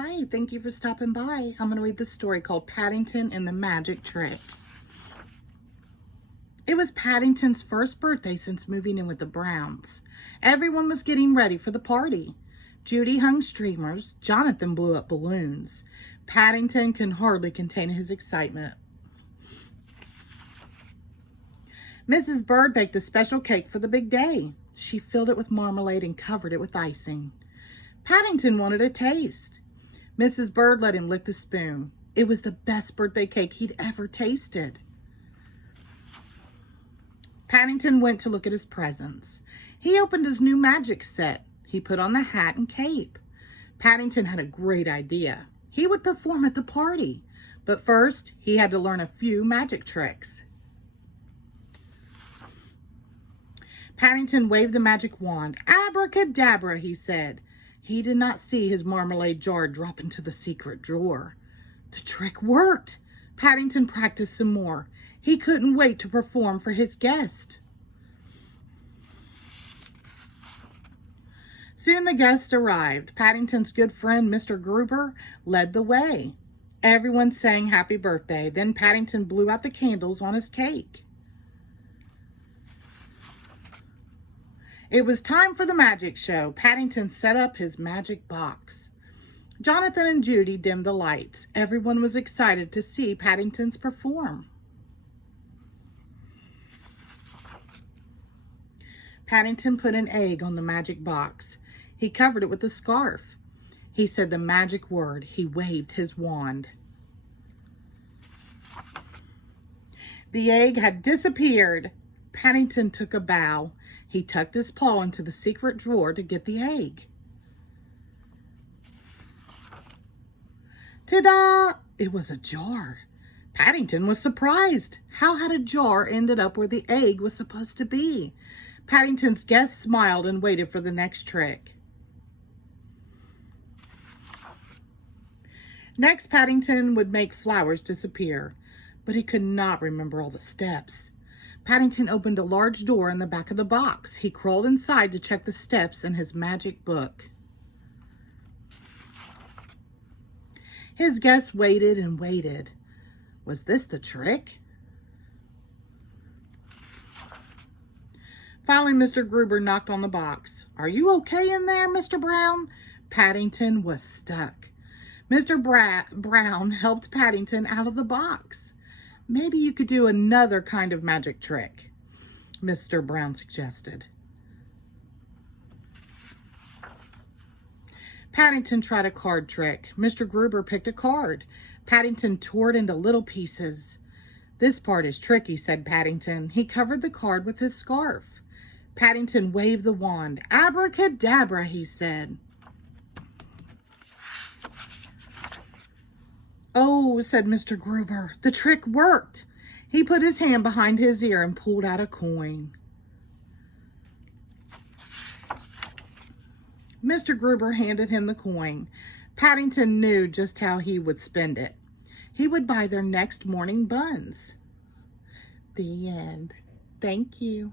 Hi, thank you for stopping by. I'm going to read this story called Paddington and the Magic Trick. It was Paddington's first birthday since moving in with the Browns. Everyone was getting ready for the party. Judy hung streamers. Jonathan blew up balloons. Paddington could hardly contain his excitement. Mrs. Bird baked a special cake for the big day. She filled it with marmalade and covered it with icing. Paddington wanted a taste. Mrs. Bird let him lick the spoon. It was the best birthday cake he'd ever tasted. Paddington went to look at his presents. He opened his new magic set. He put on the hat and cape. Paddington had a great idea. He would perform at the party, but first he had to learn a few magic tricks. Paddington waved the magic wand. Abracadabra, he said. He did not see his marmalade jar drop into the secret drawer. The trick worked. Paddington practiced some more. He couldn't wait to perform for his guest. Soon the guests arrived. Paddington's good friend, Mr. Gruber, led the way. Everyone sang happy birthday. Then Paddington blew out the candles on his cake. It was time for the magic show. Paddington set up his magic box. Jonathan and Judy dimmed the lights. Everyone was excited to see Paddington's perform. Paddington put an egg on the magic box. He covered it with a scarf. He said the magic word. He waved his wand. The egg had disappeared. Paddington took a bow. He tucked his paw into the secret drawer to get the egg. Ta-da! It was a jar. Paddington was surprised. How had a jar ended up where the egg was supposed to be? Paddington's guests smiled and waited for the next trick. Next, Paddington would make flowers disappear, but he could not remember all the steps. Paddington opened a large door in the back of the box. He crawled inside to check the steps in his magic book. His guests waited and waited. Was this the trick? Finally, Mr. Gruber knocked on the box. Are you okay in there, Mr. Brown? Paddington was stuck. Mr. Brown helped Paddington out of the box. Maybe you could do another kind of magic trick, Mr. Brown suggested. Paddington tried a card trick. Mr. Gruber picked a card. Paddington tore it into little pieces. This part is tricky, said Paddington. He covered the card with his scarf. Paddington waved the wand. Abracadabra, he said. Oh, said Mr. Gruber, the trick worked. He put his hand behind his ear and pulled out a coin. Mr. Gruber handed him the coin. Paddington knew just how he would spend it. He would buy their next morning buns. The end. Thank you.